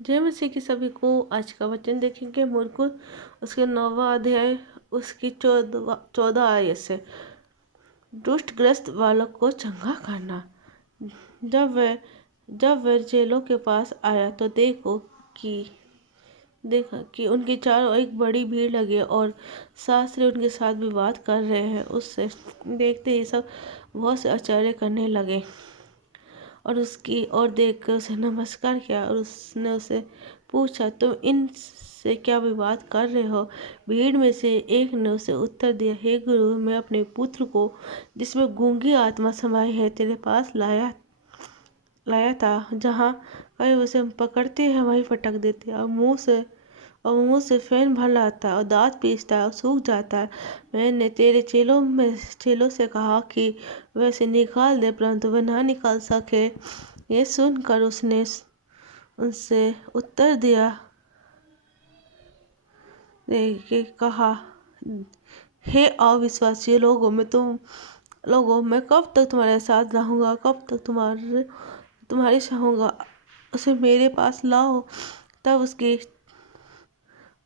जय मसीह की सभी को। आज का वचन देखेंगे मुर्कुस उसके 9वां अध्याय उसकी 14 आयत से। दुष्टग्रस्त बालक को चंगा करना। जब वह चेलों के पास आया तो देखा कि उनके चारों ओर एक बड़ी भीड़ लगी है और शास्त्री उनके साथ विवाद कर रहे हैं। उससे देखते ही सब बहुत से आश्चर्य करने लगे और उसकी ओर देखकर उसे नमस्कार किया। और उसने उसे पूछा, तुम इनसे क्या विवाद कर रहे हो? भीड़ में से एक ने उसे उत्तर दिया, हे गुरु, मैं अपने पुत्र को, जिसमें गूंगी आत्मा समाई है, तेरे पास लाया था। जहाँ कहीं उसे पकड़ते हैं वहीं पटक देते हैं, और मुंह से फेन भर लाता है और दांत पीसता है और सूख जाता है। मैंने तेरे चेलों से कहा कि वैसे निकाल दे, परंतु वे ना निकाल सके। ये सुनकर उसने उनसे उत्तर दिया दे के कहा, हे अविश्वासी लोगों, मैं कब तक तुम्हारे साथ रहूंगा? कब तक तुम्हारी सहूंगा? उसे मेरे पास लाओ। तब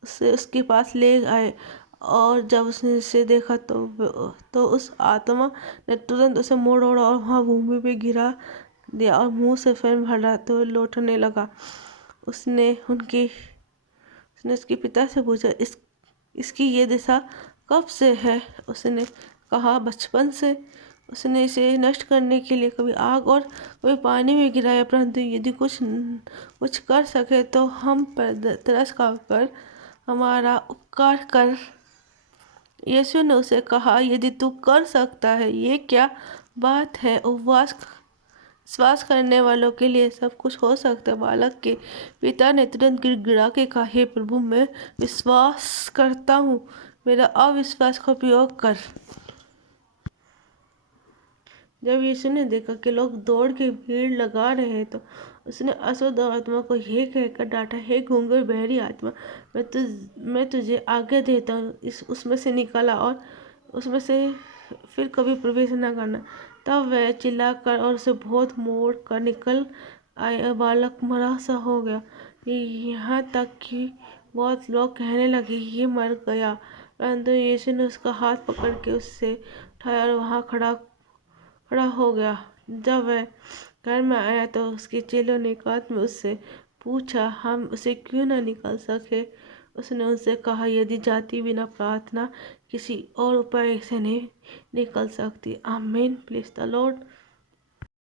उसे उसके पास ले आए, और जब उसने उसे देखा तो उस आत्मा ने तुरंत उसे मोड़ ओढ़ा और वहाँ भूमि पे गिरा दिया और मुंह से फेन भराते हुए लौटने लगा। उसने उसके पिता से पूछा, इसकी ये दिशा कब से है? उसने कहा, बचपन से। उसने इसे नष्ट करने के लिए कभी आग और कभी पानी में गिराया, परंतु यदि कुछ कर सके तो हम पर तरस खाकर हमारा उपकार कर। यीशु ने उसे कहा, यदि तू कर सकता है, ये क्या बात है? विश्वास करने वालों के लिए सब कुछ हो सकता है। बालक के पिता ने तुरंत गिड़गिड़ा के कहा, हे प्रभु, मैं विश्वास करता हूँ, मेरा अविश्वास का उपयोग कर। जब यीशु ने देखा कि लोग दौड़ के भीड़ लगा रहे हैं, तो उसने अशुद्ध आत्मा को ये कहकर डांटा, हे गूंगे बहरी आत्मा, मैं तुझे आज्ञा देता हूँ, उसमें से निकला और उसमें से फिर कभी प्रवेश न करना। तब वह चिल्लाकर और उसे बहुत मोड़ कर निकल आया। बालक मरा सा हो गया, यहाँ तक कि बहुत लोग कहने लगे, ये मर गया। परंतु यीशु ने उसका हाथ पकड़ के उससे उठाया और वहाँ खड़ा हो गया। जब वह घर में आया तो उसके चेलों ने एकांत में उससे पूछा, हम उसे क्यों न निकाल सके? उसने उनसे कहा, यदि जाति बिना प्रार्थना किसी और उपाय से नहीं निकल सकती। आमीन। Please the Lord.